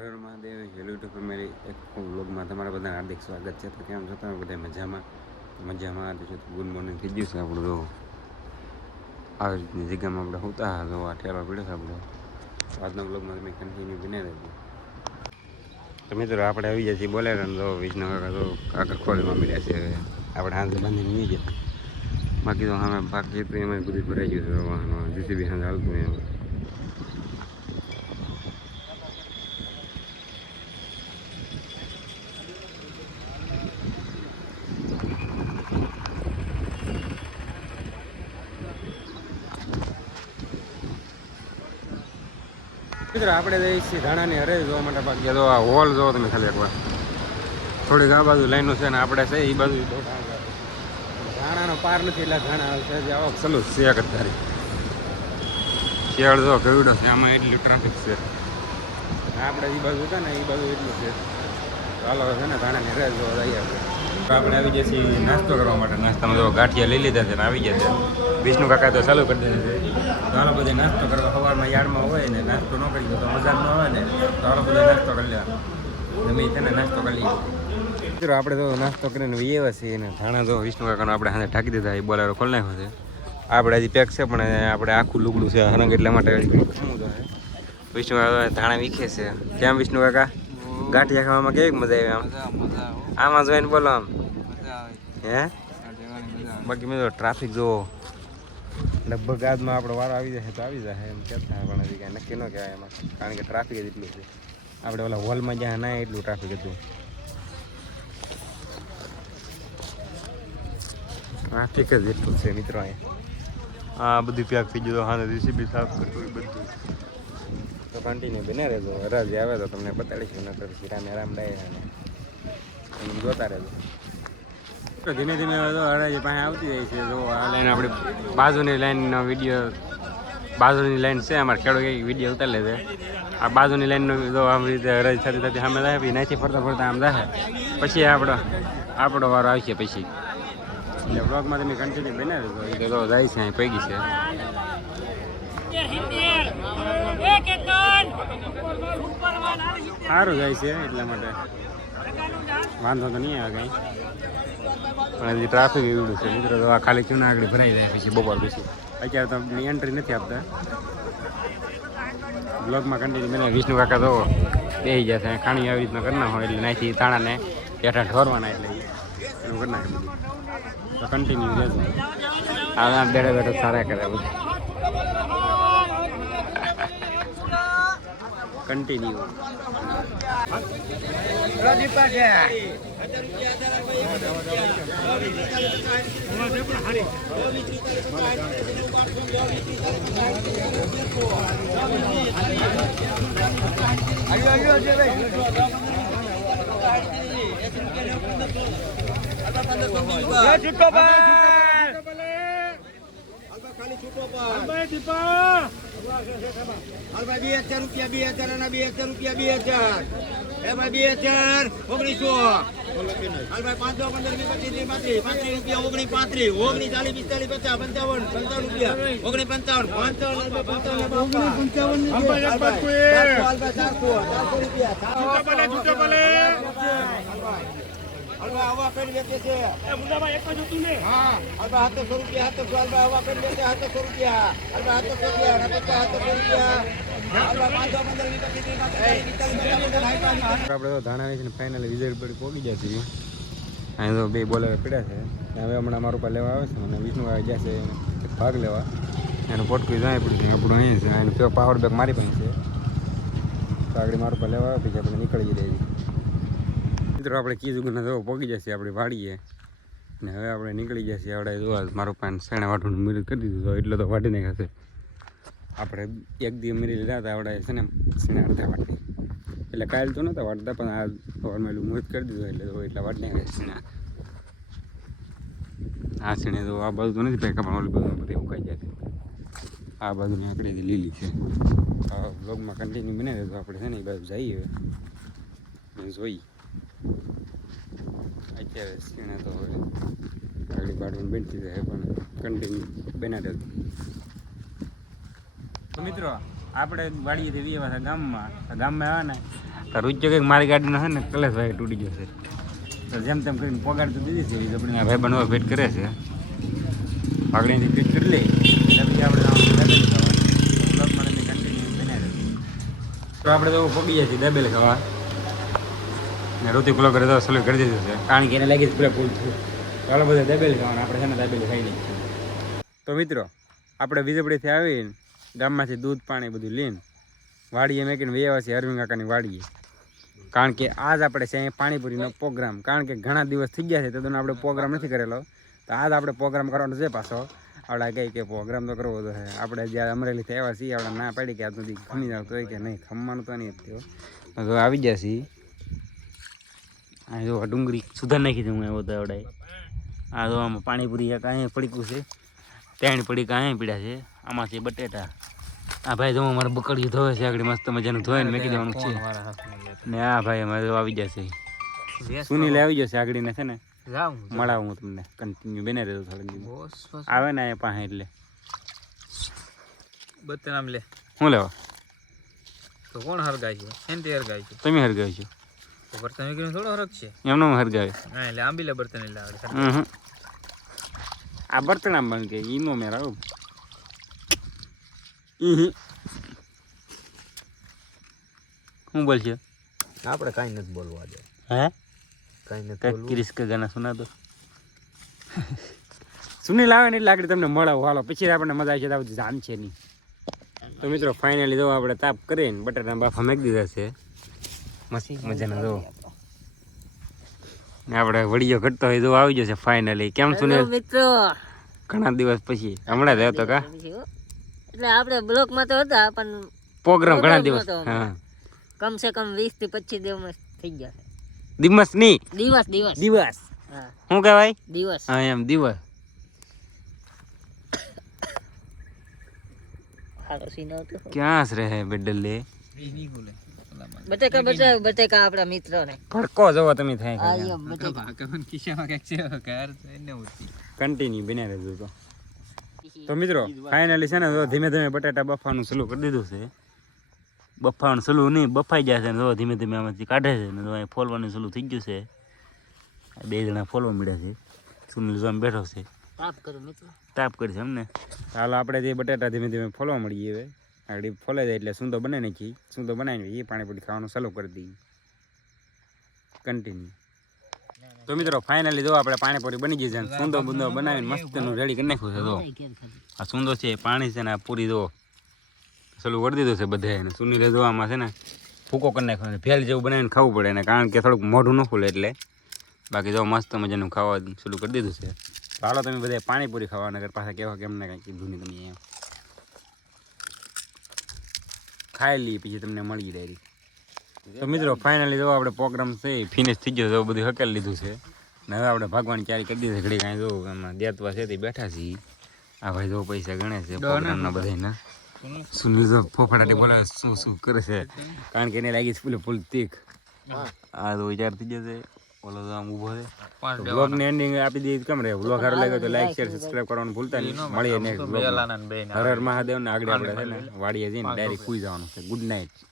હર Mahadev. Hello two family, એક વ્લોગમાં તમારા બધાને હાર્દિક સ્વાગત છે. તો કેમ છો તમે બધા? મજામાં તો છે. ગુડ મોર્નિંગ થઈ ગયું છે આપણું. જો આવી રીતની જગ્યામાં આપણે હોતા જો આ ઠેલો પીડ્યો છે આપણો. આજના વ્લોગમાં તમે કન્ટિન્યુ બને રહેજો. તો મિત્રો આપણે આવી જાય છીએ બોલે તો વિષ્ણુ કાકા તો કાકા ખોળીમાં મળ્યા છે. હવે આપણે હાથ બાંધીને નહીં ગયા. બાકી તો અમે બાકી તો એમાં બધું ભરાઈ ગયું છે. જીસીબી હાથ હાલતું એમ. મિત્રો આપણે જઈએ છીએ ધાણાની હરે જોવા માટે. બાકી તો આ હોલ જોવો તમે ખાલી એકવાર. થોડીક આ બાજુ લાઈનો છે ને આપણે છે એ બાજુ ધાણાનો પાર નથી એટલે ધાણા છે જે આવક ચાલુ છે તારી શિયાળ જો કેવડો છે. આમાં એટલું ટ્રાફિક છે. આપણે એ બાજુ છે ને એ બાજુ એટલું છે. ચાલો છે ને ધાણાની હરે જોવા જઈએ આપણે આવી જઈએ છીએ નાસ્તો કરવા માટે. નાસ્તામાં તો ગાંઠિયા લઈ લીધા છે ને આવી ગયા છે. વિષ્ણુ કાકા તો ચાલુ કરી દીધું છે. ચાલો બધે નાસ્તો કરવા. સવારમાં યાર્ડમાં હોય ને નાસ્તો ન કરી તો મજા ન આવે ને. ચાલો બધો નાસ્તો કરી લેવાનો. અમે છે ને નાસ્તો કરી લઈએ. મિત્રો આપણે તો નાસ્તો કરીને એવા છીએ ને ધાણા તો વિષ્ણુ કાકાનો આપણે હાથે ઢાંકી દીધા. એ બોલારો ખોલી નાખ્યો છે. આપણે હજી પેક છે પણ આપણે આખું લુગડું છે હરંગ એટલા માટે વિષ્ણુ કાકા ધાણા વીખે છે. કેમ વિષ્ણુ કાકા ગાંઠિયા ખાવામાં કેવી મજા આવી? આમ આમાં જોઈને બોલો આમ હે. બાકી મિત્રો ટ્રાફિક જુઓ. લગભગ આજમાં આપણો વારો આવી જશે તો આવી જશે એમ કહેતા પણ હજી કાંઈ નક્કી ન કહેવાય એમાં. કારણ કે ટ્રાફિક જ એટલું છે. આપણે ઓલા હોલમાં જ્યાં ના એટલું ટ્રાફિક હતું. ટ્રાફિક જ એટલું છે મિત્રો અહીંયા. હા બધું પેક થઈ ગયું. હા જીસીબી સાફ કરતું બધું. તો કન્ટિન્યુ બને રહેજો. હરાજી આવે તો તમને બતાડીશું. નકર રામે રામ ડાયરાને જોતા રહેજો. ધીમે ધીમે હરાજી પાસે આવતી જાય છે. જો આ લાઈન આપણી બાજુની લાઈનનો વિડીયો બાજુની લાઈન છે. અમારે ખેડૂત એક વિડીયો ઉતારી લે છે. આ બાજુની લાઈનનો જો આવી રીતે હરાજી થતી થતી સામે જાય. પછી નાથી ફરતા ફરતા આમ જાય. પછી આપણો વારો આવશે પછી. એટલે બ્લોગમાં તમે કન્ટિન્યુ બનાવી દો. એ તો જાય છે અહીં પૈકી છે. સારું જાય છે એટલા માટે વાંધો તો નહીં આવે કંઈ. પણ હજી ટ્રાફિક એવડું છે મિત્રો. તો આ ખાલી ક્યું આગળ ભરાઈ જાય પછી બપોર પછી. અત્યારે તો એન્ટ્રી નથી આપતા. બ્લોગમાં કન્ટિન્યુ બનાવે. વિષ્ણુ કાકા તો બેસી જશે. ખાણી આવી રીતના કરી નાખો એટલે નાથી થાણાને હેઠા ઢોરવાના એટલે એવું કરી નાખે બધું. તો કન્ટિન્યુ રહેજો. આ બેઠા બેઠા સારા કરે બધું. કન્ટિન્યુ હવા કરી લેતે છે મુંડામાં એક જ હતું ને. હા હવા 700 રૂપિયા 700 હવા કરી લેતે 700 રૂપિયા હવા 700 રૂપિયા 700 રૂપિયા. આપણે તો ધાણા વેચીને ફાઇનલી વિજય પર પહોંચી ગયા છીએ. અહીં તો બે બોલર પડ્યા છે. હવે હમણાં મારું પર લેવા આવે છે. અને વિષ્ણુ આવી ગયા છે ભાગ લેવા. એનું પોટકું જાય પડ્યું આપણું અહીં છે. એનું પાવર બેગ મારી પાસે છે. તો આગળ મારું પર લેવા આવે પછી આપણે નીકળી જઈએ. મિત્રો આપણે કીધું જો પહોંચી જશે આપણી વાડીએ. અને હવે આપણે નીકળી જશે. આપણે જોવા મારું પાન શેણા વાટવાનું મિલ કરી દીધું તો એટલો તો વાટી નાખાશે. આપણે એક દી મરી લીધા હતા આપણે છે ને શેણા અડધા વાટની. એટલે કાલ તો નહોતા વાટતા પણ આ સવારમાં એટલું મુહૂર્ત કરી દીધું એટલે તો એટલા વાટ નાખાશે શેણા. આ શેણે તો આ બાજુ તો નથી પેકા પણ ઓલી બાજુ બધી ઉકાઈ જાય. આ બાજુની આંકડીથી લીલી છે. આ બ્લોગમાં કન્ટિન્યુ બનાવી તો આપણે છે ને એ બાજુ જઈએ જોઈ. અત્યારે શેણા તો હવે આગળ પાડવાનું બનતી જાય પણ કન્ટિન્યુ બનાવી દે. તો મિત્રો આપણે વાડીએથી વ્યવસ્થા ગામમાં આવ્યા ને તો રૂચો કંઈક મારી ગાડીનો છે ને કલેશ ભાઈ તૂટી ગયો છે તો જેમ તેમ કરીને પગાર તો દીધી છે એ આપણે ભાઈ બનવા ભેટ કરે છે પાઘડીથી ફિટ કરી લઈ એટલે પછી આપણે કન્ટિન્યુ બનાવી તો આપણે તો પગી જાય છે દાબેલ ખાવા ને રોટી ખુલ્લો કરે તો સલું કરી દીધું છે કારણ કે એને લાગી છે પેલા ફૂલ થયું ચાલો બધા દાબેલ ખાવાના આપણે છે ને દાબેલ ખાઈ લઈએ તો મિત્રો આપણે વીજળીથી આવીને ગામમાંથી દૂધ પાણી બધું લઈને વાડીએ મેકીને વૈયા છે અરવિંદ કાકાની વાડીએ કારણ કે આજ આપણે છે અહીંયા પાણીપુરીનો પ્રોગ્રામ કારણ કે ઘણા દિવસ થઈ ગયા છે તો આપણે પ્રોગ્રામ નથી કરેલો તો આજ આપણે પ્રોગ્રામ કરવાનો છે પાછો આપણે કહી કે પ્રોગ્રામ તો કરવો તો આપણે જ્યાં અમરેલીથી આવ્યા છીએ આપણે ના પાડી કે આજ સુધી ખમી આવતો હોય કે નહીં ખમવાનું તો નહીં થયો તો આવી ગયા છીએ આ જો ડુંગળી સુધાર નાખી દઉં હું એવો તો આવડે આ તો આમાં પાણીપુરી કાંઈ પડીકું છે ત્રણ પડી કાંઈ પીડા છે આમાં છે બટેટા આ ભાઈ જો મારે બકડીયું ધોવે છે આગળ મસ્ત મજાનું ધોવે ને મેકી દેવાનું છે ને આ ભાઈ અમારે આવી જશે સુનીલ આવી જશે આગળને છે ને મળાવું હું તમને કન્ટિન્યુ બને રહેતો થોડું આવે ને અહીંયા પાસે એટલે બતનામ લે શું લેવા તો કોણ હરગાય છે એનથી હરગાય છે તમે હરગાવી છો તો બર્તન મેકીને થોડો હરગ છે એમનો હરગાવે હા એટલે આંબીલા બર્તન એટલે આવડે આ બર્તન બન કે ઈનો મેરા શું બોલશે આપણે કાંઈ નથી બોલવા દે હે કાંઈ નથી કઈ ક્રિસ કે ગાના સુના દો સુનીલ આવે ને એટલે આગળ તમને મળાવું હાલો પછી આપણને મજા આવી છે તો જામ છે નહીં તો મિત્રો ફાઇનલી જો આપણે તાપ કરીને બટાટા બાફા મેક દીધા છે મસ્ત મજાના જો ને આપણે વડીયો ઘટતો હોય જો આવી જશે ફાઇનલી કેમ સુનીલ મિત્રો ઘણા દિવસ પછી હમણાં જ હતો કા એટલે આપણે બ્લોકમાં તો હતા પણ પ્રોગ્રામ ઘણા દિવસ હા કમ સે કમ 20 થી 25 દિવસ થઈ ગયા છે દિવસ ની દિવસ દિવસ દિવસ હા શું કહેવાય દિવસ હા એમ દિવસ હાલો સીન આવતો ક્યાં રહે બેડલે બટેકા આપણા મિત્ર ને ભડકો જોવો તમે થાય આયો બટેકા ભાગવન કિશામાં કઈક છે કાર તો એને ઉતી કન્ટિન્યુ બને રહેજો તો મિત્રો ફાઇનલી છે ને જો ધીમે ધીમે બટાટા બફાવાનું ચાલુ કરી દીધું છે બફાવાનું ચાલુ નહીં બફાઈ જાય છે ને જો ધીમે ધીમે આમાંથી કાઢે છે ને જો અહીં ફોલવાનું ચાલુ થઈ ગયું છે બે જણા ફોલવા મળ્યા છે સુનિલ જો બેઠો છે તાપ કરો મિત્રો તાપ કરી છે એમને હાલો આપણે જે બટાટા ધીમે ધીમે ફોલવા મળીએ હવે આગળ ફોલાઈ જાય એટલે સૂંદો બનાવી નાખી સૂંદો બનાવીને એ પાણીપુરી ખાવાનું ચાલુ કરી દઈએ કન્ટિન્યુ તો મિત્રો ફાઇનલી જો આપણે પાણીપુરી બની ગઈ છે સૂંદો બુંદો બનાવીને મસ્તનું રેડી કરી નાખ્યું છે જો આ સૂંદો છે પાણી છે ને આ પૂરી જો ચાલુ કરી દીધું છે બધે અને સુનીલે જોવામાં છે ને ભૂકો કરી નાખ્યો ભેલ જેવું બનાવીને ખાવું પડે ને કારણ કે થોડુંક મોઢું ન ખુલે એટલે બાકી જો મસ્ત મજાનું ખાવા ચાલુ કરી દીધું છે હાલો તમે બધા પાણીપુરી ખાવા નગર પાછા કહેવા કેમ ને કાંઈ કીધું નહીં તમે એમ ખાઈ લઈએ પછી તમને મળી જાય તો મિત્રો ફાઇનલી જો આપણે પ્રોગ્રામ છે ફિનિશ થઈ ગયો તો બધું હકેલી લીધું છે ને હવે આપણે ભાગવાની તૈયારી કરી દીધી ઘડી કાંઈ જો એમાં દેતવા છે તે બેઠા છીએ આ ભાઈ જો પૈસા ગણે છે પ્રોગ્રામના બધાના સુનિલ જો ફોફડાટી બોલે શું શું કરે છે કારણ કે એને લાગી છે ફૂલ તીખ આ તો વિચાર થઈ જશે ઓલો તો આમ ઊભો છે બ્લોગ ને એન્ડિંગ આપી દઈએ કેમ રહે બ્લોગ સારો લાગ્યો તો લાઈક શેર સબસ્ક્રાઇબ કરવાનું ભૂલતા નહીં મળીએ નેક્સ્ટ બ્લોગ હર હર મહાદેવ ને આગળ આપણે છે ને વાડીએ જઈને ડાયરેક્ટ સુઈ જવાનું છે ગુડ નાઇટ